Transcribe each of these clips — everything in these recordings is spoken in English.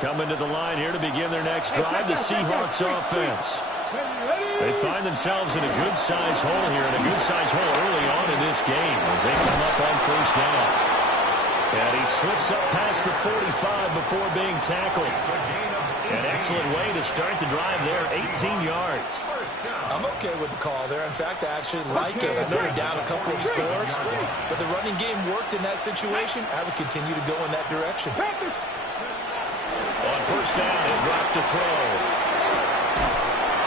Coming to the line here to begin their next drive, the Seahawks offense. They find themselves in a good-sized hole here, and a good-sized hole early on in this game as they come up on first down. And he slips up past the 45 before being tackled. An excellent way to start the drive there, 18 yards. I'm okay with the call there. In fact, I actually like it. I know they're down a couple of scores, but the running game worked in that situation. I would continue to go in that direction. On first down, he'll drop to throw.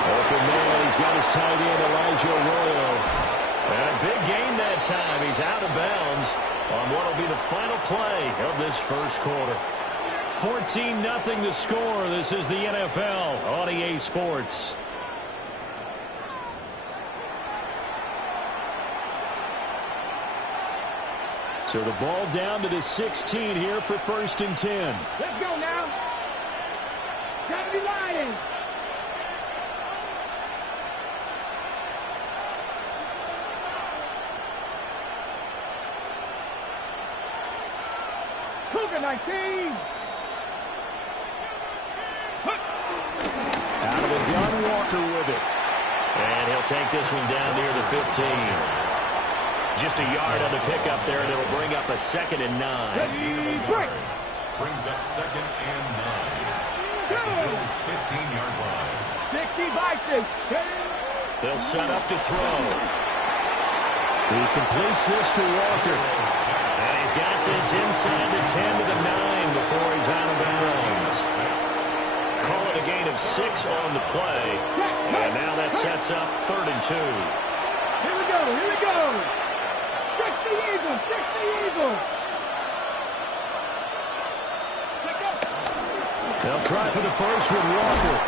Open man, he's got his tight end, Elijah Arroyo. And a big gain that time. He's out of bounds on what will be the final play of this first quarter. 14-0 the score. This is the NFL on EA Sports. So the ball down to the 16 here for first and 10. Let's go now. Gotta be lying. Cougar 19. Out of it, John Walker with it. And he'll take this one down near the 15. Just a yard on the pickup there, and it'll bring up a 2nd and 9. Ready, break. Brings up 2nd and 9. At the Bills' 15-yard line. 60 Vikings. They'll set up to throw. He completes this to Walker. And he's got this inside the 10 to the 9 before he's out of bounds. Call it a gain of 6 on the play. And now that sets up 3rd and 2. Here we go, here we go. 60 Eagles, 60 Eagles. They'll try for the first with Walker.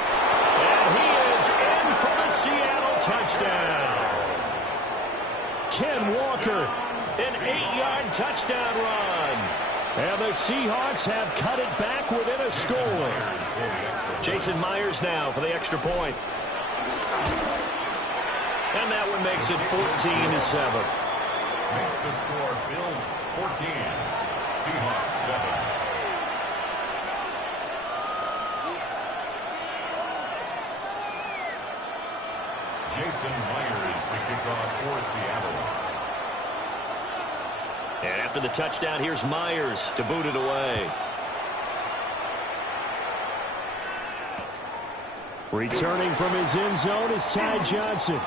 And he is in for the Seattle touchdown. Ken Walker, an 8-yard touchdown run. And the Seahawks have cut it back within a score. Jason Myers now for the extra point. And that one makes it 14-7. Makes the score Bills 14, Seahawks 7. Jason Myers to kick off for Seattle. And after the touchdown, here's Myers to boot it away. Returning from his end zone is Ty Johnson.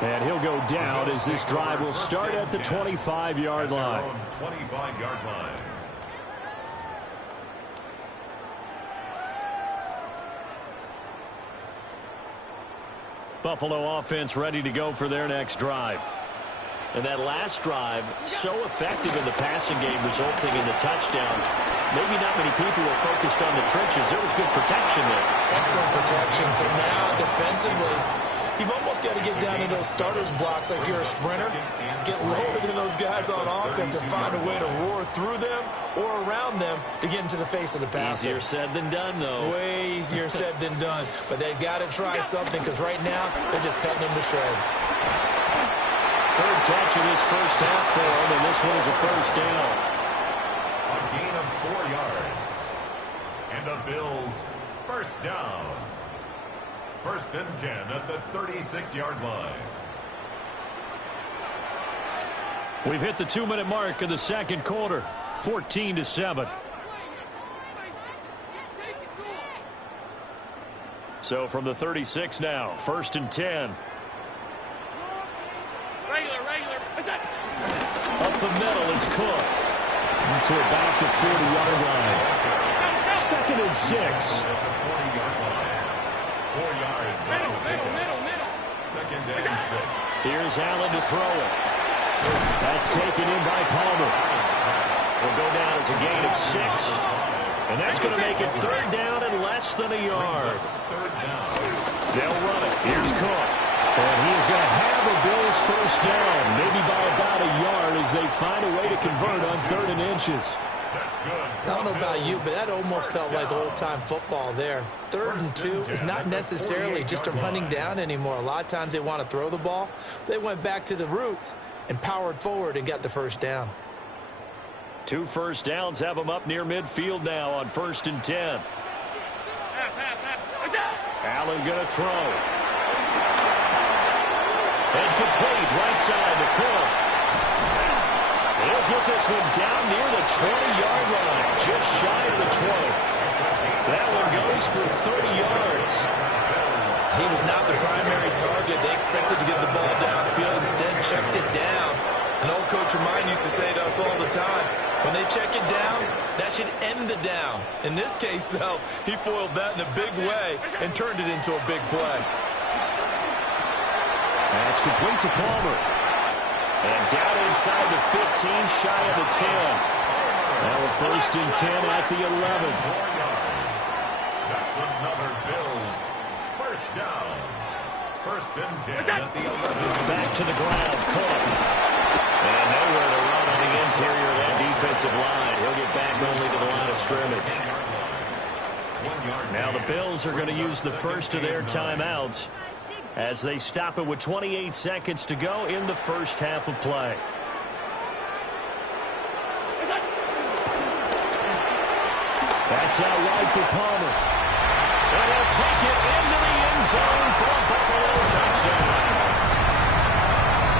And he'll go down as this drive will start at the 25-yard line. 25-yard line. Buffalo offense ready to go for their next drive. And that last drive, so effective in the passing game, resulting in the touchdown. Maybe not many people were focused on the trenches. There was good protection there. Excellent protection. So now, defensively, you've almost got to get down in those starters blocks like you're a sprinter. Get lower than those guys on offense and find a way to roar through them or around them to get into the face of the passer. Easier said than done, though. Way easier said than done. But they've got to try something because right now they're just cutting them to shreds. Third catch of this first half for him, and this one is a first down. A gain of 4 yards. And the Bills first down. 1st and 10 at the 36-yard line. We've hit the 2-minute mark in the second quarter. 14-7. So from the 36 now, 1st and 10. Up the middle, it's Cook. To about the 40-yard line. 2nd and 6. 4 yards. Middle. 2nd and 6. Here's Allen to throw it. That's taken in by Palmer. Will go down as a gain of 6. And that's going to make it 3rd down and less than a yard. They'll run it. Here's Cook. And he is going to have a Bills first down, maybe by about a yard as they find a way to convert on 3rd and inches. I don't know about you, but that almost felt like old-time football there. 3rd and 2 is not necessarily just a running down anymore. A lot of times they want to throw the ball. They went back to the roots and powered forward and got the first down. 2 first downs have them up near midfield now on 1st and 10. Allen going to throw. And complete right side to Cook. He'll get this one down near the 20-yard line, just shy of the 20. That one goes for 30 yards. He was not the primary target. They expected to get the ball downfield. Instead, checked it down. An old coach of mine used to say to us all the time, when they check it down, that should end the down. In this case, though, he foiled that in a big way and turned it into a big play. That's complete to Palmer. And down inside the 15, shy of the 10. Now a 1st and 10 at the 11. That's another Bills first down. 1st and 10 at the 11. Back to the ground, Cook. And nowhere to run on the interior of that defensive line. He'll get back only to the line of scrimmage. Now the Bills are going to use the first of their timeouts as they stop it with 28 seconds to go in the first half of play. That's out wide for Palmer. And he'll take it into the end zone for a Buffalo touchdown.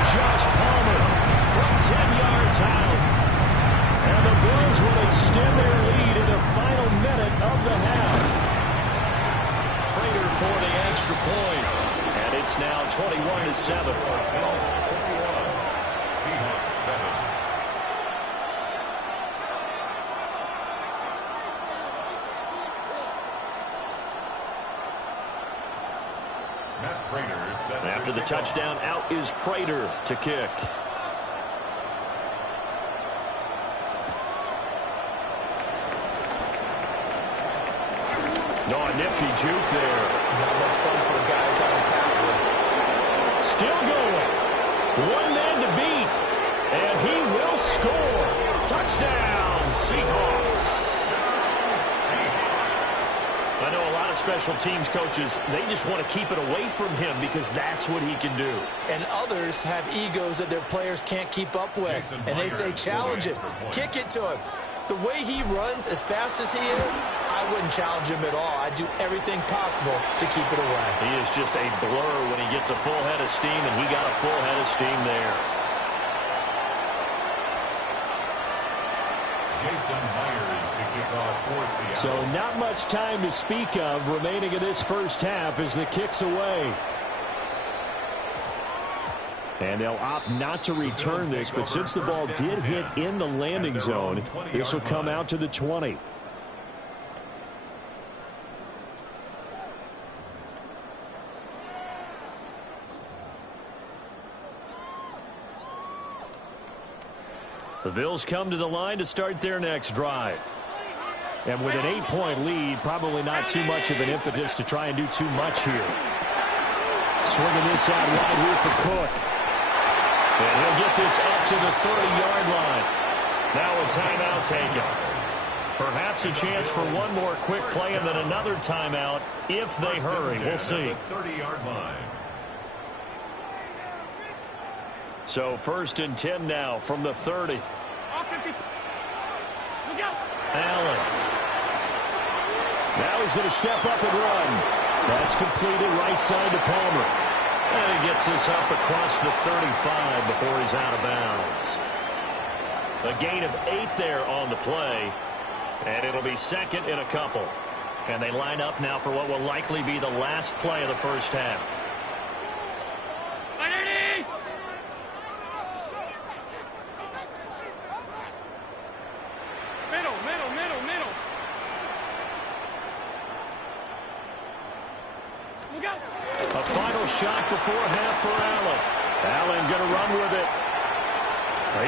Josh Palmer from 10 yards out. And the Bills will extend their lead in the final minute of the half. Prater for the extra point. And it's now 21-7. Bills 41, Seahawks 7. After the touchdown, out is Prater to kick. No, a nifty juke there. Not much fun for a guy trying to tackle him. Still going. One man to beat. And he will score. Touchdown, Seahawks. I know a lot of special teams coaches, they just want to keep it away from him because that's what he can do. And others have egos that their players can't keep up with. And they say, challenge it. Kick it to him. The way he runs as fast as he is, I wouldn't challenge him at all. I'd do everything possible to keep it away. He is just a blur when he gets a full head of steam, and he got a full head of steam there. Jason Myers to kick off for Seattle. So not much time to speak of remaining in this first half as the kick's away. And they'll opt not to return this, but since the ball did hit in the landing zone, this will come out to the 20. The Bills come to the line to start their next drive. And with an 8-point lead, probably not too much of an impetus to try and do too much here. Swinging this out wide here for Cook. And he'll get this up to the 30-yard line. Now a timeout taken. Perhaps a chance for one more quick play and then another timeout if they hurry. We'll see. 30-yard line. So 1st and 10 now from the 30. Allen. Now he's going to step up and run. That's completed right side to Palmer. And he gets this up across the 35 before he's out of bounds. A gain of 8 there on the play. And it'll be second in a couple. And they line up now for what will likely be the last play of the first half. A final shot before half for Allen. Allen going to run with it.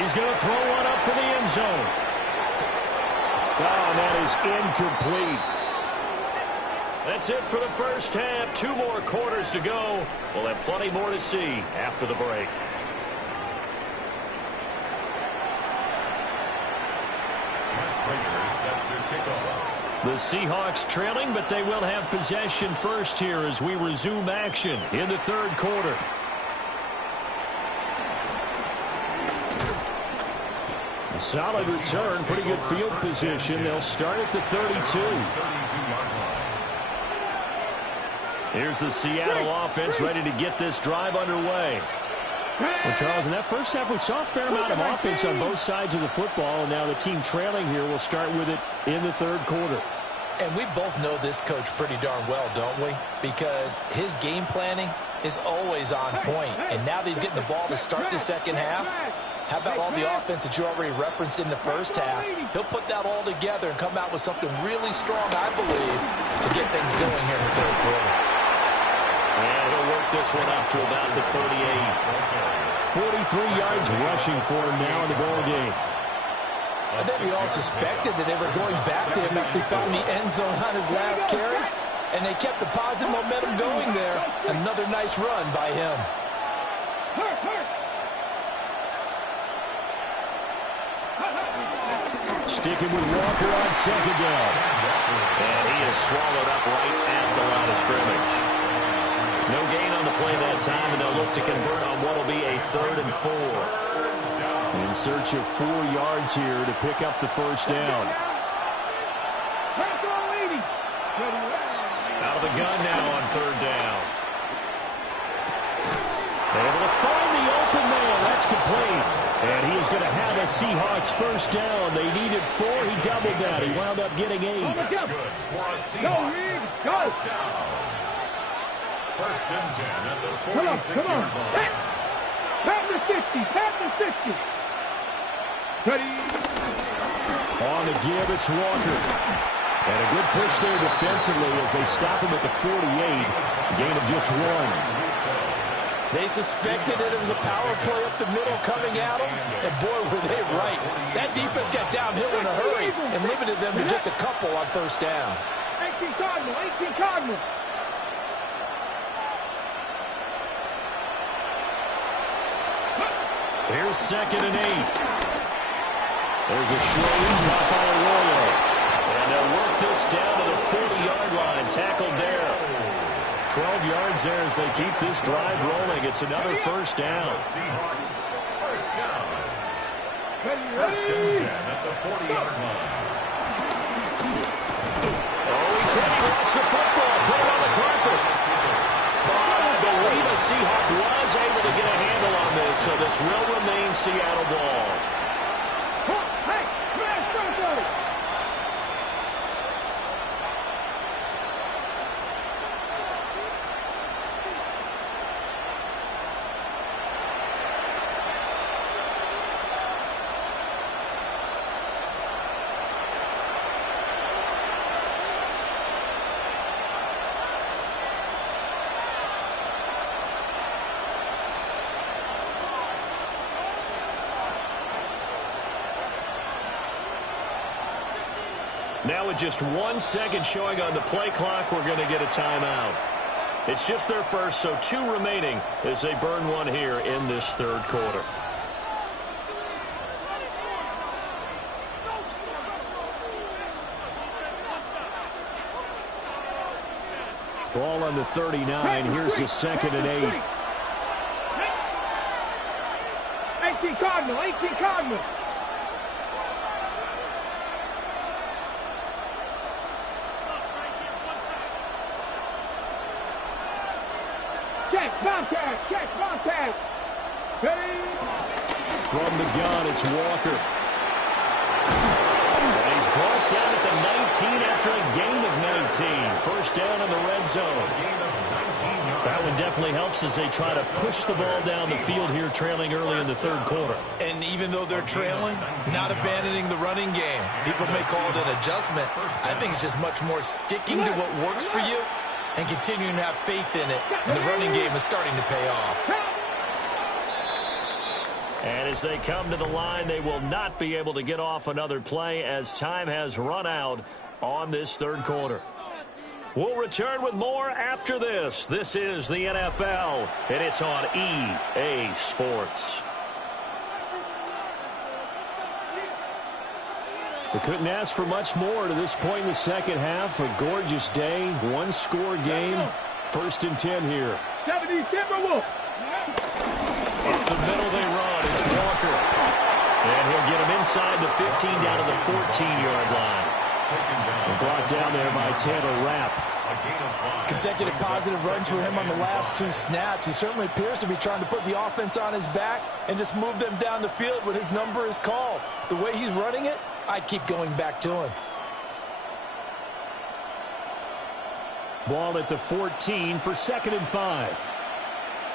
He's going to throw one up for the end zone. Oh, and that is incomplete. That's it for the first half. 2 more quarters to go. We'll have plenty more to see after the break. Set to kick off. The Seahawks trailing, but they will have possession first here as we resume action in the third quarter. Solid return, pretty good field position. They'll start at the 32. Here's the Seattle offense ready to get this drive underway. Well, Charles, in that first half, we saw a fair amount of offense on both sides of the football, and now the team trailing here will start with it in the third quarter. And we both know this coach pretty darn well, don't we? Because his game planning is always on point. And now that he's getting the ball to start the second half, how about all the offense that you already referenced in the first half? He'll put that all together and come out with something really strong, I believe, to get things going here in the third quarter. And he'll work this one up to about the 38. 43 yards rushing for him now in the ball game. I think we all suspected that they were going back to him after he found the end zone on his last carry. And they kept the positive momentum going there. Another nice run by him. Sticking with Walker on second down. And he is swallowed up right at the line of scrimmage. No gain on the play that time, and they'll look to convert on what will be a 3rd and 4. In search of 4 yards here to pick up the first down. Out of the gun now on 3rd down. Able to find the open man. That's complete. And he is going to have a Seahawks first down. They needed 4. He doubled that. He wound up getting 8. Go, Reed. Go. First and 10 at the 46-yard line. Pat the 50. Pat the 50. Ready. On the give, it's Walker. And a good push there defensively as they stop him at the 48. Gain of just 1. They suspected that it was a power play up the middle coming at them, and boy, were they right. That defense got downhill in a hurry and limited them to just a couple on first down. 18 Cardinal, 18 Cardinal. Here's 2nd and 8. There's a short drop by Arroyo. And they'll work this down to the 40-yard line. Tackled there. 12 yards there as they keep this drive rolling. It's another first down. Seahawks first down. First and 10 at the 40-yard line. Oh, he's ready to watch the football. Put it on the carpet. But I believe a Seahawk was able to get a handle on this, so this will remain Seattle ball. Hey, smash, smash, Now with just 1 second showing on the play clock, we're going to get a timeout. It's just their first, so 2 remaining as they burn one here in this third quarter. Ball on the 39. Here's the 2nd and 8. 18 Cardinal, 18 Cardinal. Check, contact, check, contact. Ready. From the gun, it's Walker. And he's brought down at the 19 after a gain of 19. First down in the red zone. That one definitely helps as they try to push the ball down the field here, trailing early in the third quarter. And even though they're trailing, not abandoning the running game. People may call it an adjustment. I think it's just much more sticking to what works for you and continuing to have faith in it. And the running game is starting to pay off. And as they come to the line, they will not be able to get off another play as time has run out on this third quarter. We'll return with more after this. This is the NFL, and it's on EA Sports. We couldn't ask for much more to this point in the second half. A gorgeous day, one-score game. First and 10 here. 70 Timberwolves. Up the middle they run. It's Walker. And he'll get him inside the 15 down to the 14-yard line. Brought down there by Taylor Rapp. Consecutive positive runs for him on the last 2 snaps. He certainly appears to be trying to put the offense on his back and just move them down the field when his number is called. The way he's running it, I'd keep going back to him. Ball at the 14 for 2nd and 5.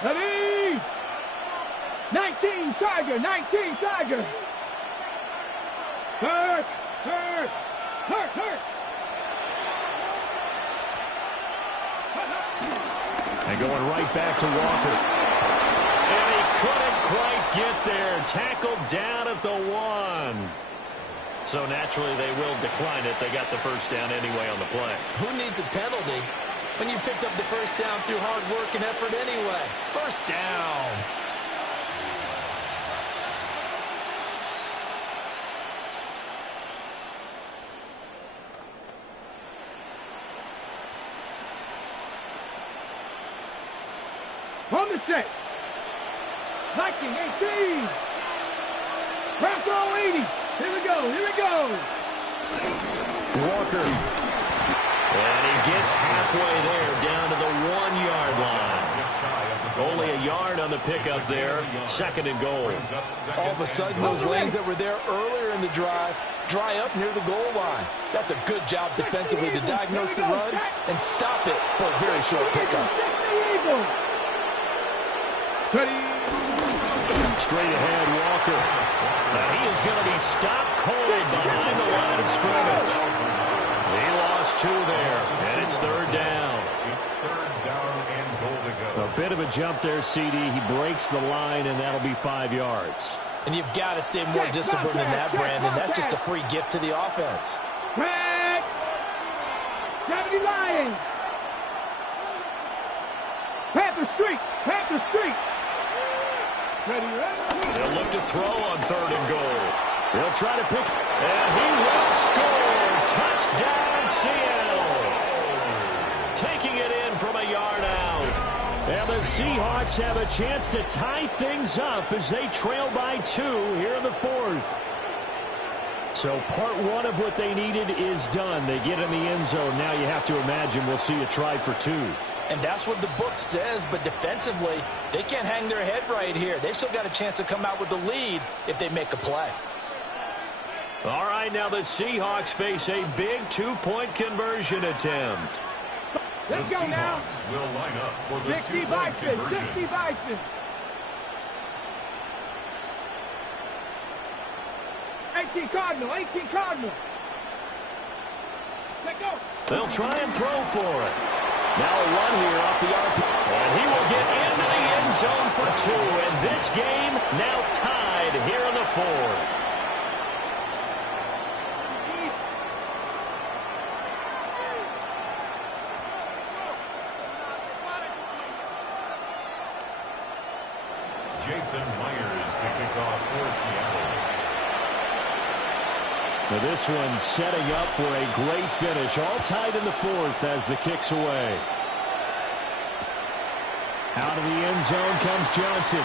Ready? 19 Tiger, 19 Tiger. Hurt, hurt, hurt, hurt. And going right back to Walker. And he couldn't quite get there. Tackled down at the 1. So naturally they will decline it. They got the first down anyway on the play. Who needs a penalty when you picked up the first down through hard work and effort anyway? First down. On the set. 19, 18. Round throw 80. Here we go, here we go. Walker. And he gets halfway there down to the 1-yard line. Only a yard on the pickup there. 2nd and goal. All of a sudden, those lanes that were there earlier in the drive dry up near the goal line. That's a good job defensively to diagnose the run and stop it for a very short pickup. Straight ahead, Walker. Now he is going to be stopped cold behind the line of scrimmage. He lost 2 there, and it's 3rd down. It's 3rd down and goal to go. A bit of a jump there, CD. He breaks the line, and that'll be 5 yards. And you've got to stay more disciplined than that, Brandon. That's just a free gift to the offense. Crack. 70 Lions. Panther Street. Panther Street. Ready, ready. They'll look to throw on 3rd and goal. He'll try to pick, and he will score. Touchdown, Seattle. Taking it in from a yard out. And the Seahawks have a chance to tie things up as they trail by 2 here in the 4th. So part 1 of what they needed is done. They get in the end zone. Now you have to imagine we'll see a try for 2. And that's what the book says, but defensively, they can't hang their head right here. They've still got a chance to come out with the lead if they make a play. All right, now the Seahawks face a big 2-point conversion attempt. Let's go now. The Seahawks will line up for the 60 2-point Bison, conversion. 60 Bison. 18 Cardinal, 18 Cardinal. Let go. They'll try and throw for it. Now a run here off the RP. And he will get into the end zone for 2. And this game now tied here in the 4th. Jason Myers to kick off for Seattle. Now this one setting up for a great finish. All tied in the 4th as the kick's away. Out of the end zone comes Johnson.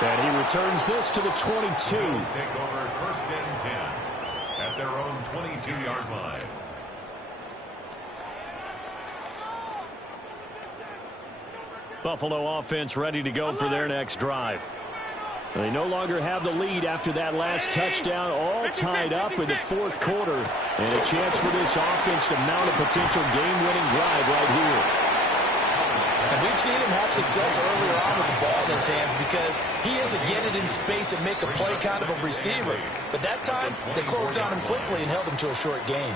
And he returns this to the 22. Bills take over 1st and 10 at their own 22-yard line. Buffalo offense ready to go for their next drive. They no longer have the lead after that last touchdown, all tied up in the 4th quarter. And a chance for this offense to mount a potential game-winning drive right here. And we've seen him have success earlier on with the ball in his hands because he is a get it in space and make a play kind of a receiver. But that time, they closed on him quickly and held him to a short gain.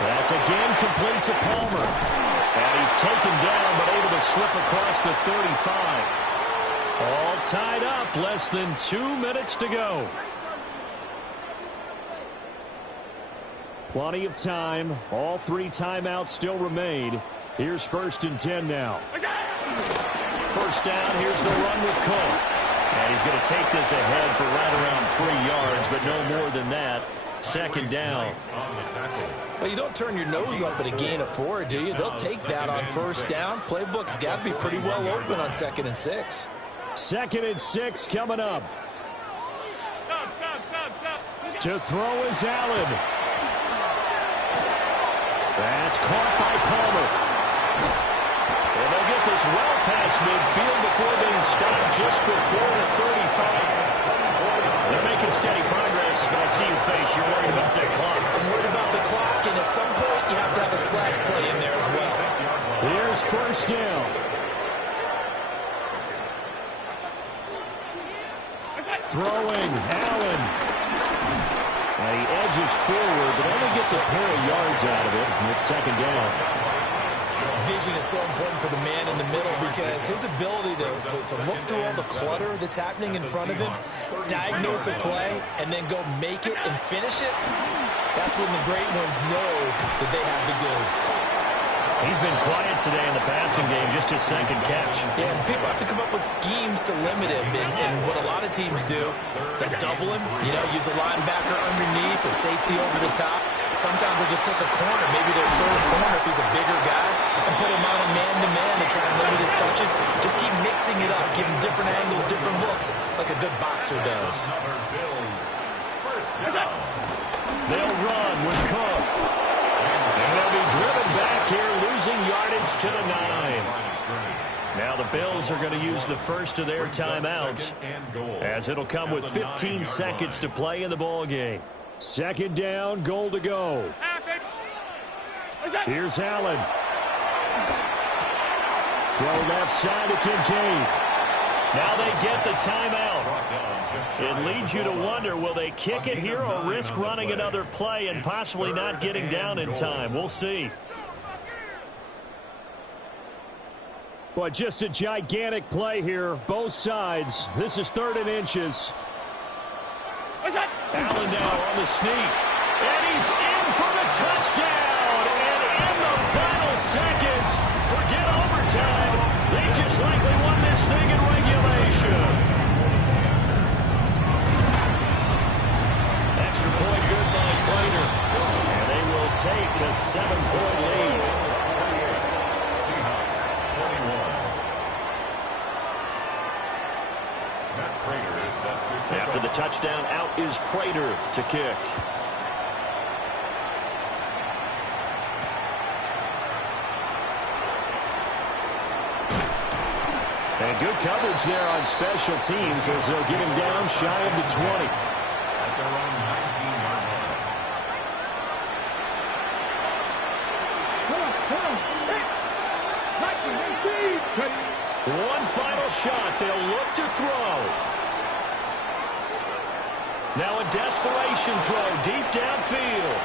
That's again complete to Palmer. And he's taken down but able to slip across the 35. All tied up, less than 2 minutes to go. Plenty of time. All 3 timeouts still remain. Here's 1st and 10 now. First down, here's the run with Cook. And he's going to take this ahead for right around 3 yards, but no more than that. 2nd down. On the tackle. Well, you don't turn your nose up at a gain of 4, do you? They'll take that on first down. Playbook's got to be pretty well open on 2nd and 6. 2nd and 6 coming up. To throw is Allen. That's caught by Palmer. And they'll get this well past midfield before being stopped just before the 35. They're making steady progress, but I see your face. You're worried about that clock. I'm worried about the clock, and at some point, you have to have a splash play in there as well. Here's first down. Throwing, Allen. And he edges forward, but only gets a pair of yards out of it, and it's 2nd down. Vision is so important for the man in the middle because his ability to look through all the clutter that's happening in front of him, diagnose a play, and then go make it and finish it, that's when the great ones know that they have the goods. He's been quiet today in the passing game, just his 2nd catch. Yeah, and people have to come up with schemes to limit him, and what a lot of teams do, they'll double him, use a linebacker underneath, a safety over the top. Sometimes they'll just take a corner, maybe their 3rd corner if he's a bigger guy, and put him on a man-to-man to try and limit his touches. Just keep mixing it up, give him different angles, different looks, like a good boxer does. They'll run with Cook. And they'll be driven back here, losing yardage to the 9. Now the Bills are going to use the first of their timeouts, as it'll come with 15 seconds to play in the ball game. 2nd down, goal to go. Here's Allen. Throw left side to Kincaid. Now they get the timeout. It leads you to wonder, will they kick it here or risk running another play and possibly not getting down in time? We'll see. But just a gigantic play here, both sides. This is 3rd and inches. Allen now on the sneak. And he's in for the touchdown. And in the final seconds, forget overtime. They just likely won this thing in regulation. Extra point good by Prater. And they will take a 7-point lead. Seahawks 21. Matt Prater is set to kick After the touchdown, out is Prater to kick. And good coverage there on special teams as they'll get him down shy of the 20. at their own 19-yard line. One final shot. They'll look to throw. Now a desperation throw deep downfield.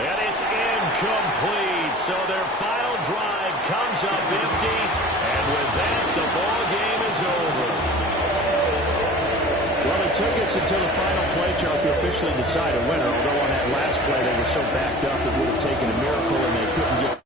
And it's incomplete. So their final drive comes up empty. And with that, the ball game is over. Well, it took us until the final play chart to officially decide a winner. Although on that last play, they were so backed up, it would have taken a miracle, and they couldn't get